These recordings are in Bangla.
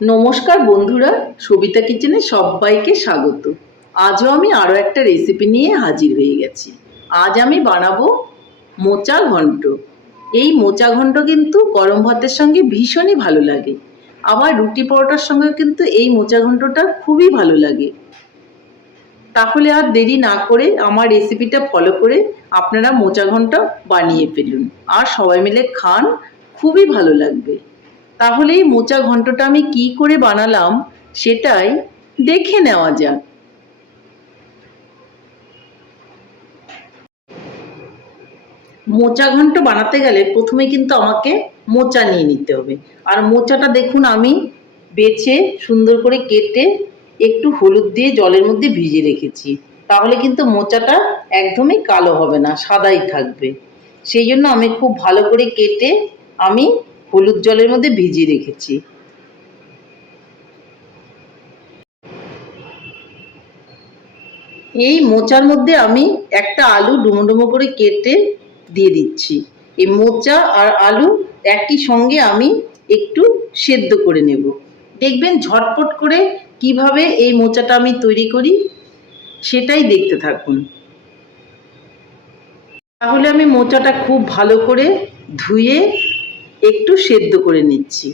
নমস্কার বন্ধুরা, সবিতা কিচেনে সবাইকে স্বাগত। আজও আমি আরও একটা রেসিপি নিয়ে হাজির হয়ে গেছি। আজ আমি বানাবো মোচা ঘন্ট। এই মোচা ঘন্ট কিন্তু গরম ভাতের সঙ্গে ভীষণই ভালো লাগে। আবার রুটি পরোটার সঙ্গে কিন্তু এই মোচা ঘন্টটা খুবই ভালো লাগে। তাহলে আর দেরি না করে আমার রেসিপিটা ফলো করে আপনারা মোচা ঘন্ট বানিয়ে ফেলুন। আর সবাই মিলে খান, খুবই ভালো লাগবে। তাহলে এই মোচা ঘন্টটা আমি কি করে বানালাম সেটাই দেখে নেওয়া যাক। মোচা ঘন্ট বানাতে গেলে প্রথমে কিন্তু আমাকে মোচা নিয়ে নিতে হবে। আর মোচাটা দেখুন আমি বেছে সুন্দর করে কেটে একটু হলুদ দিয়ে জলের মধ্যে ভিজে রেখেছি। তাহলে কিন্তু মোচাটা একদমই কালো হবে না, সাদাই থাকবে। সেই জন্য আমি খুব ভালো করে কেটে আমি হলুদ জলের মধ্যে ভিজিয়ে রেখেছি। এই মোচার মধ্যে আমি একটা আলু ডুমো ডুমো করে কেটে দিয়ে দিচ্ছি। এই মোচা আর আলু একই সঙ্গে আমি একটু সেদ্ধ করে নেব। দেখবেন ঝটপট করে কীভাবে এই মোচাটা আমি তৈরি করি, সেটাই দেখতে থাকুন। তাহলে আমি মোচাটা খুব ভালো করে ধুয়ে একটু সেদ্ধ করে নিচ্ছি।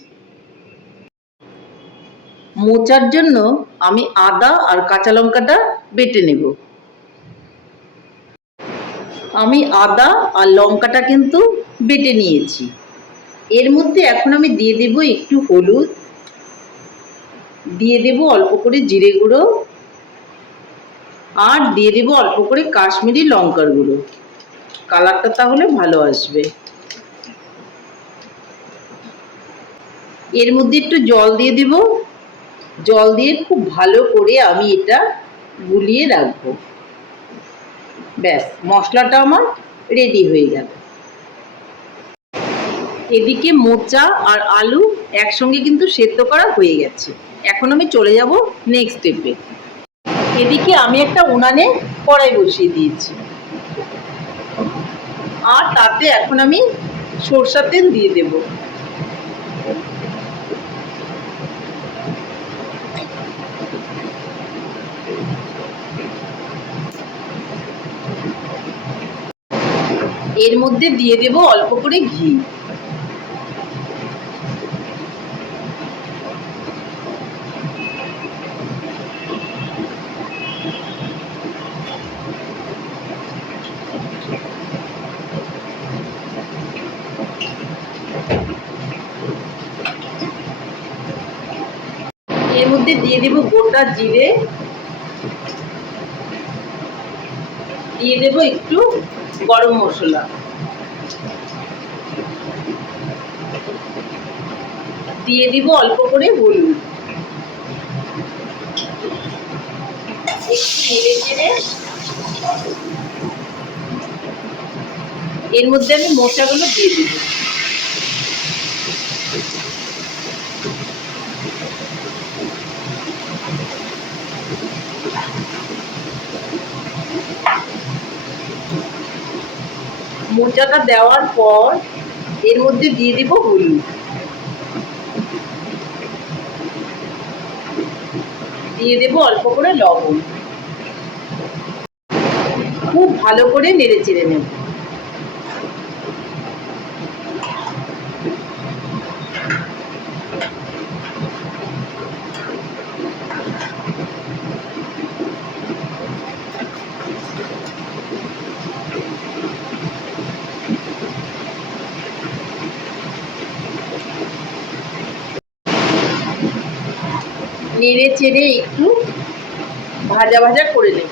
মোচার জন্য আমি আদা আর কাঁচা লঙ্কাটা বেটে নেব। আমি আদা আর লঙ্কাটা কিন্তু বেটে নিয়েছি। এর মধ্যে এখন আমি দিয়ে দেব একটু হলুদ। দিয়ে দেব অল্প করে জিরে গুঁড়ো। আর দিয়ে দেব অল্প করে কাশ্মীরি লঙ্কার গুঁড়ো। কালারটা তাহলে ভালো আসবে। এর মধ্যে একটু জল দিয়ে দেব। জল দিয়ে খুব ভালো করে আমি এটা গুলিয়ে রাখব। ব্যাস, মশলাটা আমার রেডি হয়ে গেল। এদিকে মোচা আর আলু একসঙ্গে কিন্তু সেদ্ধ করা হয়ে গেছে। এখন আমি চলে যাব নেক্সট স্টেপে এদিকে আমি একটা উনানে কড়াই বসিয়ে দিয়েছি। আর তাতে এখন আমি সরষার তেল দিয়ে দেবো। এর মধ্যে দিয়ে দেব অল্প করে ঘি। এর মধ্যে দিয়ে দেব গোটা জিরে। দিয়ে দেব একটু গরম মশলা। দিয়ে দিব অল্প করে হলুদ। এর মধ্যে আমি মোচাগুলো দিয়ে দিব। মোচাটা দেওয়ার পর এর মধ্যে দিয়ে দিব হলুদ দিয়ে দেবো অল্প করে লবণ। খুব ভালো করে নেড়ে চেড়ে নেব। নেড়ে চেড়ে একটু ভাজা ভাজা করে নেব।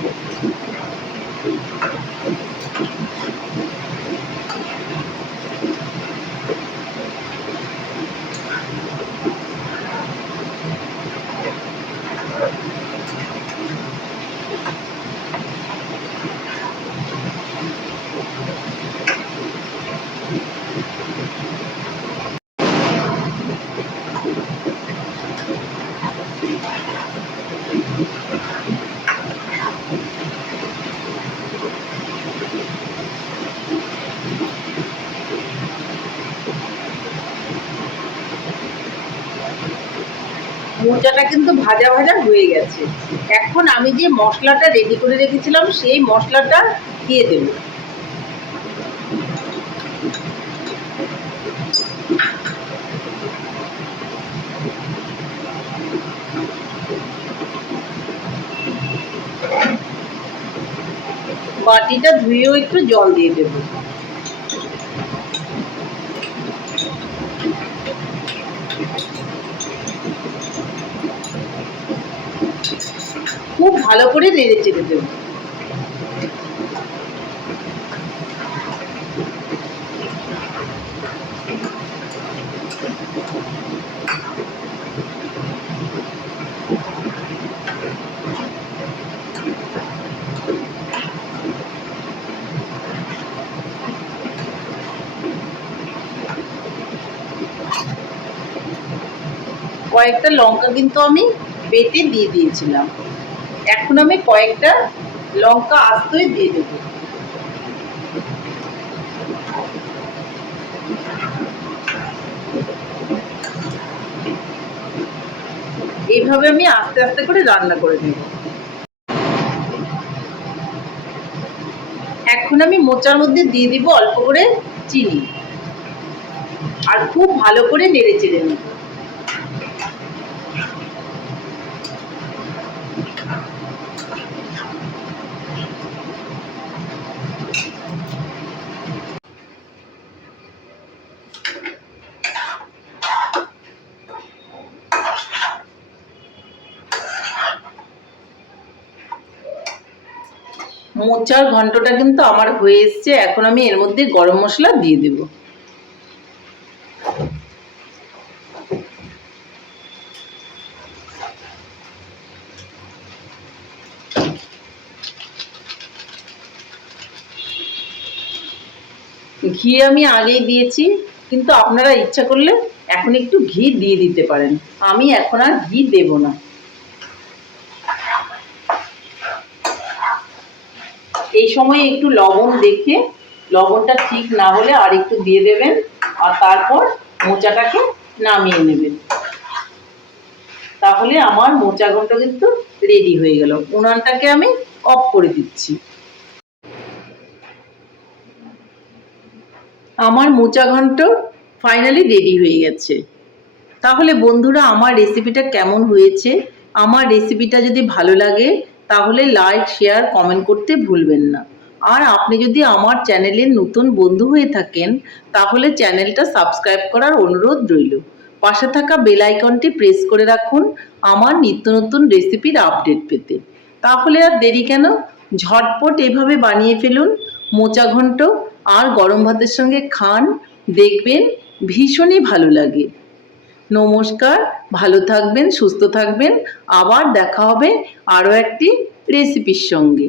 মোচাটা কিন্তু ভাজা ভাজা হয়ে গেছে। এখন আমি যে মশলাটা রেডি করে রেখেছিলাম, সেই মশলাটা দিয়ে দেব। বাটিটা ধুয়েও একটু জল দিয়ে দেবো। খুব ভালো করে নেড়ে চেড়ে দেবো। কয়েকটা লঙ্কা কিন্তু আমি বেটে দিয়ে দিয়েছিলাম। এখন আমি কয়েকটা লঙ্কা আস্তই দিয়ে দেবো। এইভাবে আমি আস্তে আস্তে করে রান্না করে নেব। এখন আমি মোচার মধ্যে দিয়ে দিব অল্প করে চিনি। আর খুব ভালো করে নেড়ে চেড়ে নেব। মোচার ঘন্টটা কিন্তু আমার হয়ে এসছে। এখন আমি এর মধ্যে গরম মশলা দিয়ে দেব। ঘি আমি আগেই দিয়েছি, কিন্তু আপনারা ইচ্ছা করলে এখন একটু ঘি দিয়ে দিতে পারেন। আমি এখন আর ঘি দেব না। এই সময় একটু লবণ দেখে, লবণটা ঠিক না হলে আর একটু দিয়ে দেবেন, আর তারপর মোচাটাকে নামিয়ে নেবেন। তাহলে আমার মোচা ঘন্ট কিন্তু রেডি হয়ে গেল। উনানটাকে আমি অফ করে দিচ্ছি। আমার মোচা ঘন্ট ফাইনালি রেডি হয়ে গেছে। তাহলে বন্ধুরা, আমার রেসিপিটা কেমন হয়েছে? আমার রেসিপিটা যদি ভালো লাগে, তাহলে লাইক শেয়ার কমেন্ট করতে ভুলবেন না। আর আপনি যদি আমার চ্যানেলের নতুন বন্ধু হয়ে থাকেন, তাহলে চ্যানেলটা সাবস্ক্রাইব করার অনুরোধ রইল। পাশে থাকা বেল আইকনটি প্রেস করে রাখুন আমার নিত্য নতুন রেসিপির আপডেট পেতে। তাহলে আর দেরি কেন? ঝটপট এভাবে বানিয়ে ফেলুন। মোচা ঘন্ট আর গরম ভাতের সঙ্গে খান, দেখবেন ভীষণই ভালো লাগে। নমস্কার, ভালো থাকবেন, সুস্থ থাকবেন। আবার দেখা হবে আরও একটি রেসিপির সঙ্গে।